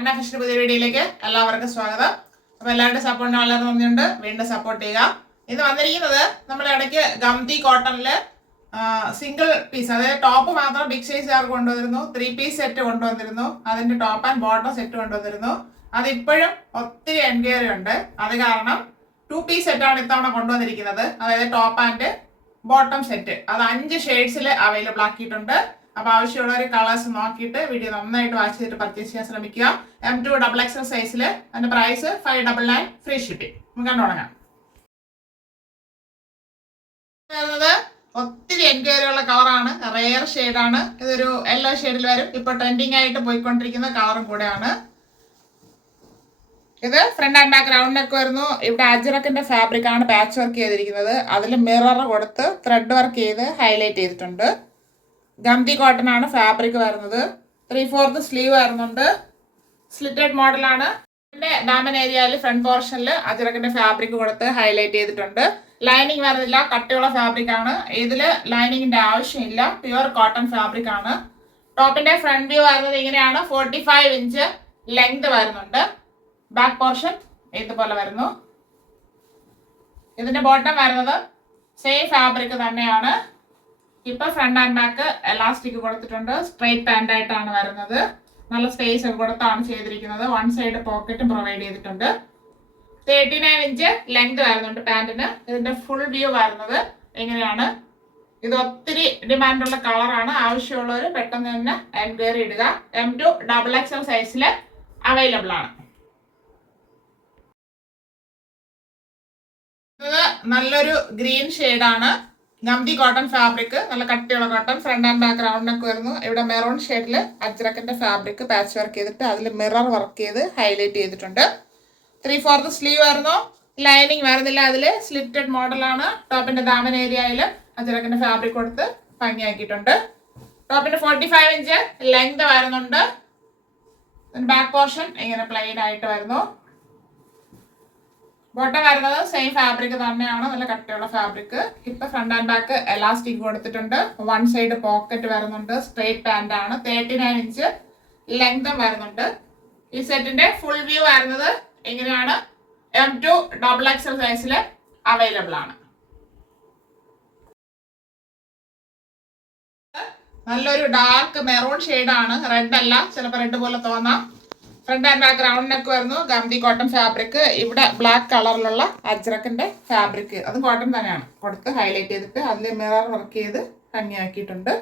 അന്ന fashion പുതിയ വീഡിയോയിലേക്ക് എല്ലാവർക്കും സ്വാഗതം. അപ്പോൾ എല്ലാവരുടെ സപ്പോർട്ടിന് വളരെ നന്ദിയുണ്ട്. വീണ്ടും സപ്പോർട്ട് ചെയ്യുക. ഇത് വന്നിരിക്കുന്നത് നമ്മൾ ഇടയ്ക്ക് ഗംതി കോട്ടണിൽ സിംഗിൾ പീസ്, അതായത് ടോപ്പ് മാത്രം ബിഗ് സൈസ് കൊണ്ടുവന്നിരുന്നു, 3 പീസ് സെറ്റ് കൊണ്ടുവന്നിരുന്നു, അതിന്റെ ടോപ്പ് ആൻഡ് ബോട്ടം സെറ്റ് കൊണ്ടുവന്നിരുന്നു. അതിപ്പോഴും ഒത്തിരി എൻക്വയറി ഉണ്ട്. അത് കാരണം 2 പീസ് സെറ്റാണ് ഇത്തവണ കൊണ്ടുവന്നിരിക്കുന്നത്. അതായത് ടോപ്പ് ആൻഡ് ബോട്ടം സെറ്റ് അത് 5 ഷെയ്ഡ്സിൽ അവൈലബിൾ ആക്കിയിട്ടുണ്ട്. അപ്പോൾ ആവശ്യമുള്ളവർ കളേഴ്സ് നോക്കിയിട്ട് വീഡിയോ നന്നായിട്ട് വാച്ച് ചെയ്തിട്ട് പർച്ചേസ് ചെയ്യാൻ ശ്രമിക്കുക. M2 XXL സൈസിൽ അതിന്റെ പ്രൈസ് 599 ഫ്രീ ഷിപ്പിംഗ്. നമുക്ക് കണ്ടുതുടങ്ങാം. ഒത്തിരി എൻക്വയറി ഉള്ള കളറാണ്, റെയർ ഷെയ്ഡാണ്. ഇതൊരു യെല്ലോ ഷെയ്ഡിൽ വരും. ഇപ്പൊ ട്രെൻഡിങ് ആയിട്ട് പോയിക്കൊണ്ടിരിക്കുന്ന കളറും കൂടെയാണ് ഇത്. Front and back round neck വരുന്നു. ഇവിടെ അജ്രക്കിന്റെ ഫാബ്രിക് ആണ് പാച്ച് വർക്ക് ചെയ്തിരിക്കുന്നത്. അതിൽ മിറർ കൊടുത്ത് ത്രെഡ് വർക്ക് ചെയ്ത് ഹൈലൈറ്റ് ചെയ്തിട്ടുണ്ട്. ഗംതി കോട്ടൺ ആണ് ഫാബ്രിക് വരുന്നത്. 3/4 സ്ലീവ് വരുന്നുണ്ട്. സ്ലിറ്റഡ് മോഡലാണ്. ഇതിന്റെ ഡാമൻ ഏരിയയിൽ ഫ്രണ്ട് പോർഷനിൽ അജ്രക്കിന്റെ ഫാബ്രിക് കൊടുത്ത് ഹൈലൈറ്റ് ചെയ്തിട്ടുണ്ട്. ലൈനിങ് വരുന്നില്ല, കട്ടിയുള്ള ഫാബ്രിക് ആണ്. ഇതിൽ ലൈനിങ്ങിന്റെ ആവശ്യമില്ല, പ്യുവർ കോട്ടൺ ഫാബ്രിക് ആണ്. ടോപ്പിന്റെ ഫ്രണ്ട് വ്യൂ വരുന്നത് ഇങ്ങനെയാണ്. 45 ഇഞ്ച് ലെങ്ത് വരുന്നുണ്ട്. ബാക്ക് പോർഷൻ ഇതുപോലെ വരുന്നു. ഇതിന്റെ ബോട്ടം വരുന്നത് സെയിം ഫാബ്രിക് തന്നെയാണ്. ഇപ്പൊ ഫ്രണ്ട് ആൻഡ് ബാക്ക് എലാസ്റ്റിക് കൊടുത്തിട്ടുണ്ട്. സ്ട്രെയിറ്റ് പാന്റ് ആയിട്ടാണ് വരുന്നത്. നല്ല സ്പേസ് ഒക്കെ കൊടുത്താണ് ചെയ്തിരിക്കുന്നത്. 1 സൈഡ് പോക്കറ്റും പ്രൊവൈഡ് ചെയ്തിട്ടുണ്ട്. 39 ഇഞ്ച് ലെങ്ത് വരുന്നുണ്ട് പാന്റിന്. ഇതിന്റെ ഫുൾ വ്യൂ വരുന്നത് എങ്ങനെയാണ്. ഇത് ഒത്തിരി ഡിമാൻഡുള്ള കളറാണ്. ആവശ്യമുള്ളവർ പെട്ടെന്ന് തന്നെ എൻക്വയറി ഇടുക. M2 XXL സൈസിൽ അവൈലബിൾ ആണ്. ഇത് നല്ലൊരു ഗ്രീൻ ഷെയ്ഡാണ്. ഗംതി കോട്ടൺ ഫാബ്രിക്, നല്ല കട്ടിയുള്ള cotton. Front and back round neck വരുന്നു. ഇവിടെ മെറൂൺ ഷെയ്ഡിൽ അജ്രക്കിന്റെ ഫാബ്രിക് പാച്ച് വർക്ക് ചെയ്തിട്ട് അതിൽ മിറർ വർക്ക് ചെയ്ത് ഹൈലൈറ്റ് ചെയ്തിട്ടുണ്ട്. 3/4 സ്ലീവ് വരുന്നു. ലൈനിങ് വരുന്നില്ല, അതിൽ സ്ലിറ്റഡ് മോഡലാണ്. ടോപ്പിന്റെ ദാമൻ ഏരിയയിൽ അജ്രക്കിന്റെ ഫാബ്രിക് കൊടുത്ത് ഭംഗിയാക്കിയിട്ടുണ്ട്. ടോപ്പിന്റെ 45 ഇഞ്ച് ലെങ്ത് വരുന്നുണ്ട്. ബാക്ക് പോർഷൻ ഇങ്ങനെ പ്ലെയിൻ ആയിട്ട് വരുന്നു. ബോട്ടം വരുന്നത് സെയിം ഫാബ്രിക് തന്നെയാണ്, നല്ല കട്ടിയുള്ള ഫാബ്രിക്. ഇപ്പൊ ഫ്രണ്ട് ആൻഡ് ബാക്ക് എലാസ്റ്റിക് കൊടുത്തിട്ടുണ്ട്. 1 സൈഡ് പോക്കറ്റ് വരുന്നുണ്ട്. സ്ട്രെയിറ്റ് പാന്റ് ആണ്. 39 ഇഞ്ച് ലെങ്തും വരുന്നുണ്ട്. ഈ സെറ്റിന്റെ ഫുൾ വ്യൂ വരുന്നത് എങ്ങനെയാണ്. M2 XXL സൈസിൽ അവൈലബിൾ ആണ്. നല്ലൊരു ഡാർക്ക് മെറൂൺ ഷെയ്ഡാണ്. റെഡ് അല്ല, ചിലപ്പോൾ റെഡ് പോലെ തോന്നാം. Front and back round neck വരുന്നു. Gamthi cotton fabric. ഇവിടെ ബ്ലാക്ക് കളറിലുള്ള അജ്രക്കിന്റെ ഫാബ്രിക്, അത് കോട്ടൺ തന്നെയാണ്, കൊടുത്ത് ഹൈലൈറ്റ് ചെയ്തിട്ട് അതിൽ മിറർ വർക്ക് ചെയ്ത് ഭംഗിയാക്കിയിട്ടുണ്ട്.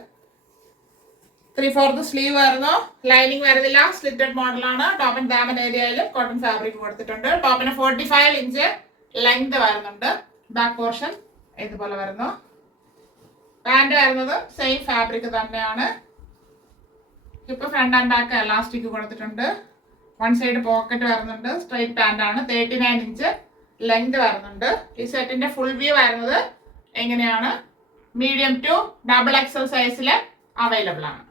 3/4 സ്ലീവ് വരുന്നു. ലൈനിങ് വരുന്നില്ല, സ്ലിറ്റഡ് മോഡലാണ്. ടോപ്പിൻ ദാമൻ ഏരിയയിൽ കോട്ടൺ ഫാബ്രിക് കൊടുത്തിട്ടുണ്ട്. ടോപ്പിന് 45 ഇഞ്ച് ലെങ്ത് വരുന്നുണ്ട്. ബാക്ക് പോർഷൻ ഇതുപോലെ വരുന്നു. പാന്റ് വരുന്നത് സെയിം ഫാബ്രിക് തന്നെയാണ്. ഇപ്പൊ ഫ്രണ്ട് ആൻഡ് ബാക്ക് എലാസ്റ്റിക് കൊടുത്തിട്ടുണ്ട്. 1 സൈഡ് പോക്കറ്റ് വരുന്നുണ്ട്. സ്ട്രെയിറ്റ് പാന്റ് ആണ്. 39 ഇഞ്ച് ലെങ്ത് വരുന്നുണ്ട്. ഈ സെറ്റിന്റെ ഫുൾ വ്യൂ വരുന്നത് എങ്ങനെയാണ്. മീഡിയം ടു XXL സൈസിൽ അവൈലബിൾ ആണ്.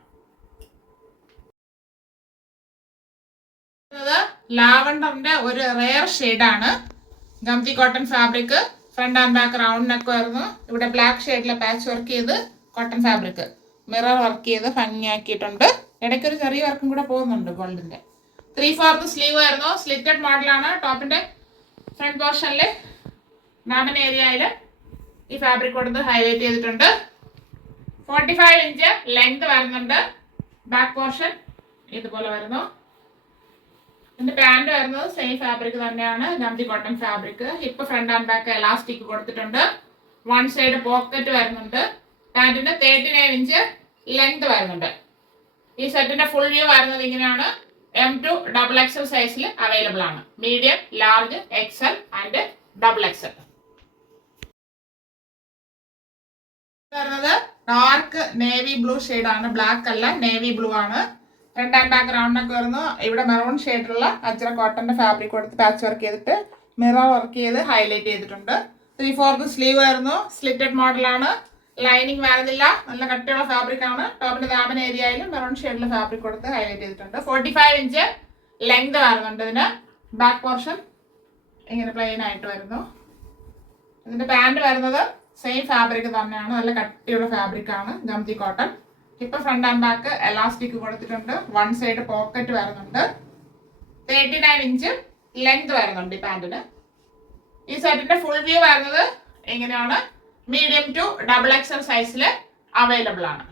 ലാവണ്ടറിന്റെ ഒരു റെയർ ഷെയ്ഡാണ്. ഗംതി cotton fabric. Front and back round neck വരുന്നു. ഇവിടെ ബ്ലാക്ക് ഷെയ്ഡിലെ പാച്ച് വർക്ക് ചെയ്ത് കോട്ടൺ ഫാബ്രിക് മിറർ വർക്ക് ചെയ്ത് ഭംഗിയാക്കിയിട്ടുണ്ട്. ഇടയ്ക്കൊരു ചെറിയ വർക്കും കൂടെ പോകുന്നുണ്ട് ഗോൾഡിന്റെ. 3/4 സ്ലീവ് വരുന്നു. സ്ലിറ്റഡ് മോഡലാണ്. ടോപ്പിന്റെ ഫ്രണ്ട് പോർഷനിൽ ദാമൻ ഏരിയയിൽ ഈ ഫാബ്രിക് കൊടുത്ത് ഹൈലൈറ്റ് ചെയ്തിട്ടുണ്ട്. 45 ഇഞ്ച് ലെങ്ത് വരുന്നുണ്ട്. ബാക്ക് പോർഷൻ ഇതുപോലെ വരുന്നു. ഇതിന്റെ പാന്റ് വരുന്നത് സെയിം ഫാബ്രിക് തന്നെയാണ്, ഗംതി കോട്ടൺ ഫാബ്രിക്. ഇപ്പൊ ഫ്രണ്ട് ആൻഡ് ബാക്ക് എലാസ്റ്റിക് കൊടുത്തിട്ടുണ്ട്. 1 സൈഡ് പോക്കറ്റ് വരുന്നുണ്ട്. പാന്റിന് 39 ഇഞ്ച് ലെങ്ത് വരുന്നുണ്ട്. ഈ സെറ്റിന്റെ ഫുൾ വ്യൂ വരുന്നത് ഇങ്ങനെയാണ്. M2 XXL സൈസിൽ അവൈലബിൾ ആണ്. Medium, large, XL and XXL. വരുന്നത് ഡാർക്ക് നേവി ബ്ലൂ ഷെയ്ഡാണ്. ബ്ലാക്ക് അല്ല, നേവി ബ്ലൂ ആണ്. ഫ്രണ്ട് ആൻഡ് ബാക്ക് റൗണ്ട് ഒക്കെ വരുന്നു. ഇവിടെ മെറൂൺ ഷെയ്ഡിലുള്ള അജ്ര കോട്ടന്റെ ഫാബ്രിക് കൊടുത്ത് പാച്ച് വർക്ക് ചെയ്തിട്ട് മിറർ വർക്ക് ചെയ്ത് ഹൈലൈറ്റ് ചെയ്തിട്ടുണ്ട്. 3/4 സ്ലീവ് വരുന്നു. സ്ലിറ്റഡ് മോഡലാണ്. ലൈനിങ് വരുന്നില്ല, നല്ല കട്ടിയുള്ള ഫാബ്രിക് ആണ്. ടോപ്പിന്റെ ദാമൻ ഏരിയയിൽ മെറൂൺ ഷെയ്ഡിലെ ഫാബ്രിക് കൊടുത്ത് ഹൈലൈറ്റ് ചെയ്തിട്ടുണ്ട്. 45 ഇഞ്ച് ലെങ്ത് വരുന്നുണ്ട്. ഇതിന് ബാക്ക് പോർഷൻ ഇങ്ങനെ പ്ലെയിൻ ആയിട്ട് വരുന്നു. ഇതിന്റെ പാന്റ് വരുന്നത് സെയിം ഫാബ്രിക് തന്നെയാണ്, നല്ല കട്ടിയുള്ള ഫാബ്രിക് ആണ്, ഗംതി കോട്ടൺ. ഇപ്പൊ ഫ്രണ്ട് ആൻഡ് ബാക്ക് എലാസ്റ്റിക് കൊടുത്തിട്ടുണ്ട്. 1 സൈഡ് പോക്കറ്റ് വരുന്നുണ്ട്. 39 ഇഞ്ച് ലെങ്ത് വരുന്നുണ്ട് ഈ പാൻറ്റിന്. ഈ സെറ്റിന്റെ ഫുൾ വ്യൂ വരുന്നത് എങ്ങനെയാണ്? മീഡിയം ടു ഡബിൾ എക്സൽ സൈസിൽ അവൈലബിൾ ആണ്.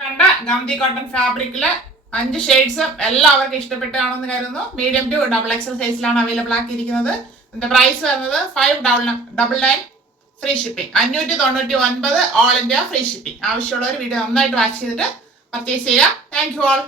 കണ്ട ഗാന്ധി കോട്ടൺ ഫാബ്രിക്കില് 5 ഷെയ്ഡ്സും എല്ലാവർക്കും ഇഷ്ടപ്പെട്ടാണെന്ന് കരുതുന്നു. മീഡിയം ടു ഡബിൾ എക്സൽ സൈസിലാണ് അവൈലബിൾ ആക്കിയിരിക്കുന്നത്. ഇതിന്റെ പ്രൈസ് വരുന്നത് 599 free shipping, 599 all India free shipping. ആവശ്യമുള്ളവർ വീഡിയോ നന്നായിട്ട് വാച്ച് ചെയ്തിട്ട് പർച്ചേസ് ചെയ്യുക. Thank you all.